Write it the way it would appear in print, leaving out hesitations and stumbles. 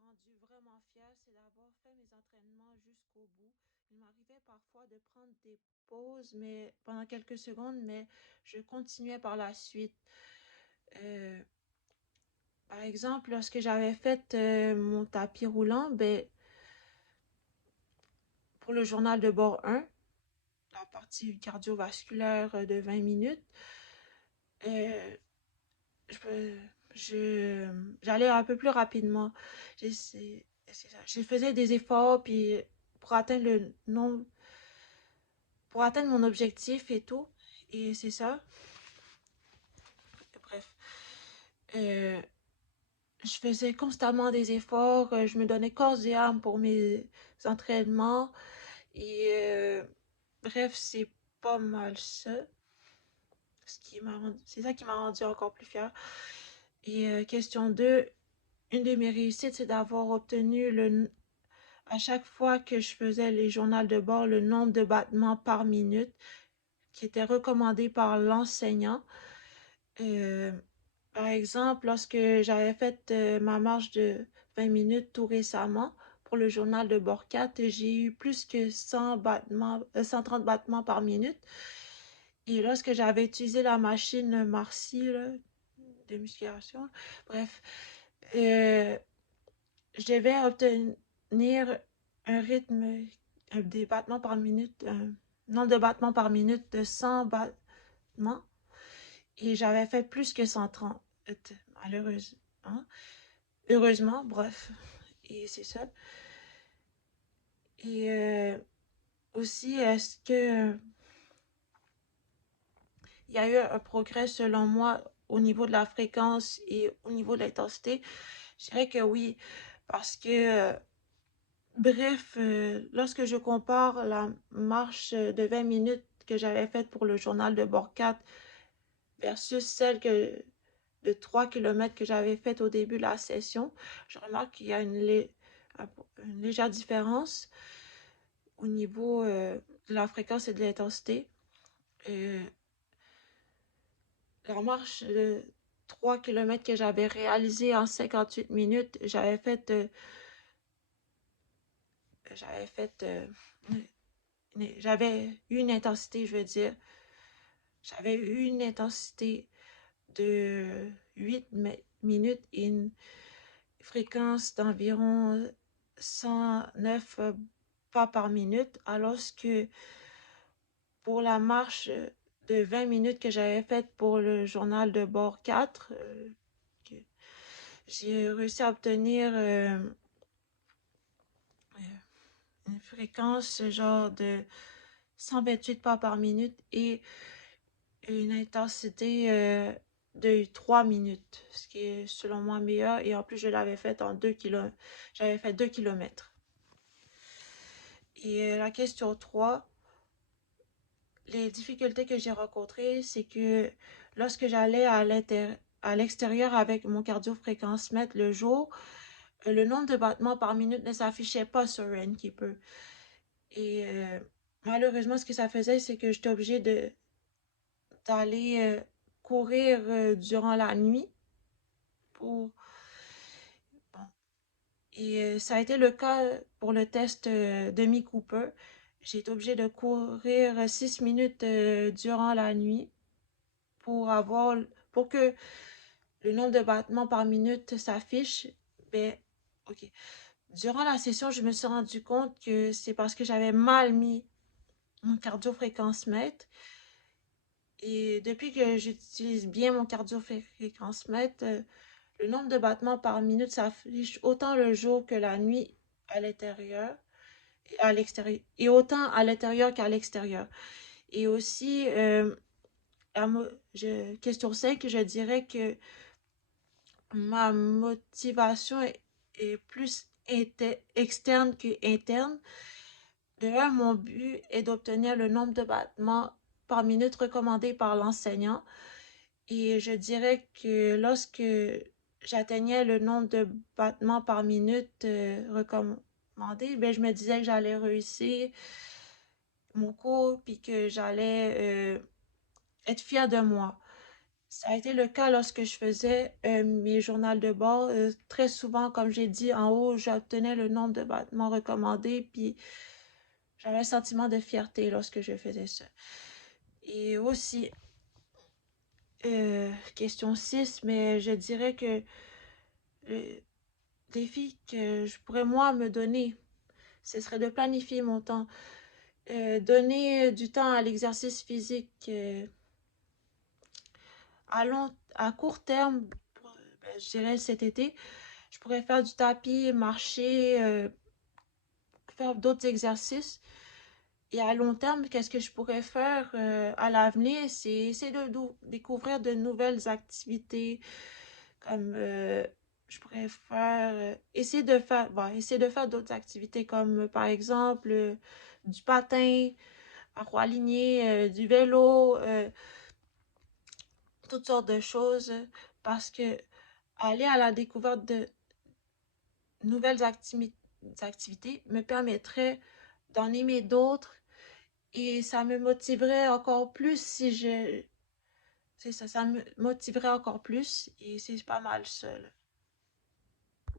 rendu vraiment fière, c'est d'avoir fait mes entraînements jusqu'au bout. Il m'arrivait parfois de prendre des pauses, mais pendant quelques secondes, mais je continuais par la suite. Euh, Par exemple, lorsque j'avais fait mon tapis roulant, ben, pour le journal de bord 1, la partie cardiovasculaire de 20 minutes, euh, je, j'allais un peu plus rapidement. C'est ça. Je faisais des efforts puis pour atteindre le nombre, pour atteindre mon objectif et tout. Et c'est ça. Bref. Euh, je faisais constamment des efforts. Je me donnais corps et âme pour mes entraînements. Et bref, c'est pas mal ça. C'est ça qui m'a rendu encore plus fière. Et question 2, une de mes réussites, c'est d'avoir obtenu à chaque fois que je faisais les journaux de bord, le nombre de battements par minute qui était recommandé par l'enseignant. Euh, Par exemple, lorsque j'avais fait ma marche de 20 minutes tout récemment pour le journal de bord 4, j'ai eu plus que 100 battements, 130 battements par minute. Et lorsque j'avais utilisé la machine Marcy là, de musculation, bref, euh, je devais obtenir un rythme, des battements par minute, un nombre de battements par minute de 100 battements. Et j'avais fait plus que 130, malheureusement. Heureusement, bref. Et c'est ça. Et aussi, est-ce que il y a eu un progrès selon moi au niveau de la fréquence et au niveau de l'intensité? Je dirais que oui, parce que bref, lorsque je compare la marche de 20 minutes que j'avais faite pour le journal de bord 4 versus celle de 3 kilomètres que j'avais faite au début de la session, je remarque qu'il y a une légère différence au niveau de la fréquence et de l'intensité. Euh, la marche de 3 kilomètres que j'avais réalisée en 58 minutes, j'avais fait j'avais eu une intensité, je veux dire, j'avais eu une intensité de 8 minutes et une fréquence d'environ 109 pas par minute, alors que pour la marche de 20 minutes que j'avais faite pour le journal de bord 4, j'ai réussi à obtenir une fréquence genre de 128 pas par minute et une intensité de 3 minutes, ce qui est selon moi meilleur. Et en plus, je l'avais fait en 2 kilomètres. J'avais fait 2 kilomètres. Et la question 3, les difficultés que j'ai rencontrées, c'est que lorsque j'allais à l'extérieur avec mon cardio-fréquence-mètre le jour, le nombre de battements par minute ne s'affichait pas sur Runkeeper. Et malheureusement, ce que ça faisait, c'est que j'étais obligée d'aller courir durant la nuit pour bon. Et ça a été le cas pour le test demi Cooper. J'ai été obligée de courir 6 minutes durant la nuit pour avoir pour que le nombre de battements par minute s'affiche. Ben, ok. Durant la session, je me suis rendu compte que c'est parce que j'avais mal mis mon cardio-fréquence-mètre. Et depuis que j'utilise bien mon cardio-fréquence-mètre, le nombre de battements par minute s'affiche autant le jour que la nuit à l'intérieur et à l'extérieur, et autant à l'intérieur qu'à l'extérieur. Et aussi, question 5, je dirais que ma motivation est plus externe que interne. De un, mon but est d'obtenir le nombre de battements par minute recommandé par l'enseignant. Et je dirais que lorsque j'atteignais le nombre de battements par minute recommandé, ben je me disais que j'allais réussir mon cours puis que j'allais être fière de moi. Ça a été le cas lorsque je faisais mes journaux de bord. Très souvent, comme j'ai dit en haut, j'obtenais le nombre de battements recommandés, puis j'avais un sentiment de fierté lorsque je faisais ça. Et aussi, question 6, mais je dirais que le défi que je pourrais moi me donner, ce serait de planifier mon temps. Donner du temps à l'exercice physique à court terme, ben, je dirais cet été, je pourrais faire du tapis, marcher, faire d'autres exercices. Et à long terme, qu'est-ce que je pourrais faire à l'avenir? C'est essayer de découvrir de nouvelles activités, comme je pourrais faire, essayer de faire d'autres activités comme par exemple du patin à roue alignée, du vélo, toutes sortes de choses, parce que aller à la découverte de nouvelles activités me permettrait d'en aimer d'autres et ça me motiverait encore plus si je... C'est ça, ça me motiverait encore plus et c'est pas mal seul.